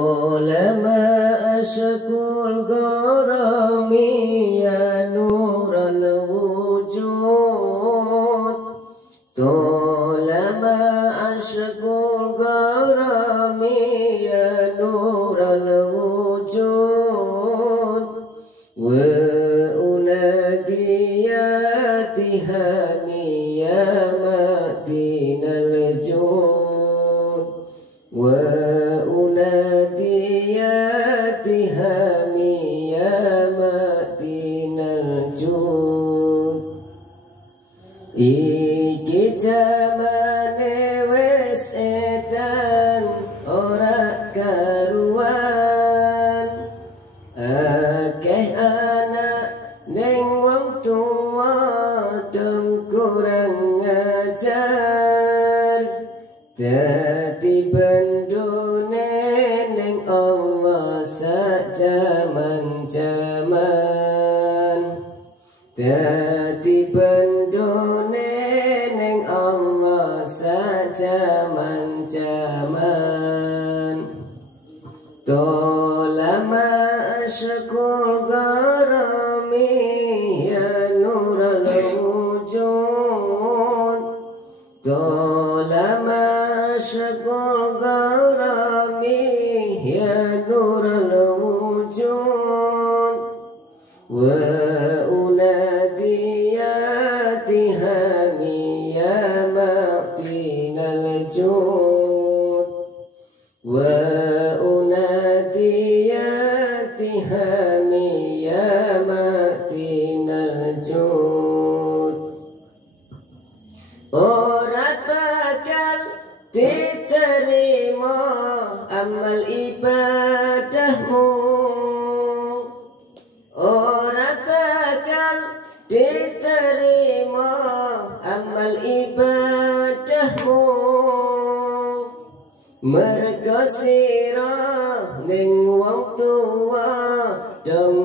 لما أشكو الغرام يا نور الوجود طالما أشكو الغرام يا نور الوجود وأنادي يا تهامي يا مدين الجود وأنادي يا تهامي يا مدين الجود iki jamane wis edan ora karuan akeh anak ning wong tuwa dong kurang ngajar dadi bendone ning Allah sak jaman-jaman dadi bendone ning Allah sak jaman-jaman tolama asyakul gharami ya nurul wujud tolama asyakul gharami ya nurul wujud wa unadi ya tihami ya maqtin al-jud wa unadi ya tihami ya maqtin al-jud ora bakal diterima amal ibadahmu ora bakal diterima amal ibadahmu merga sira ning wong tuwa dong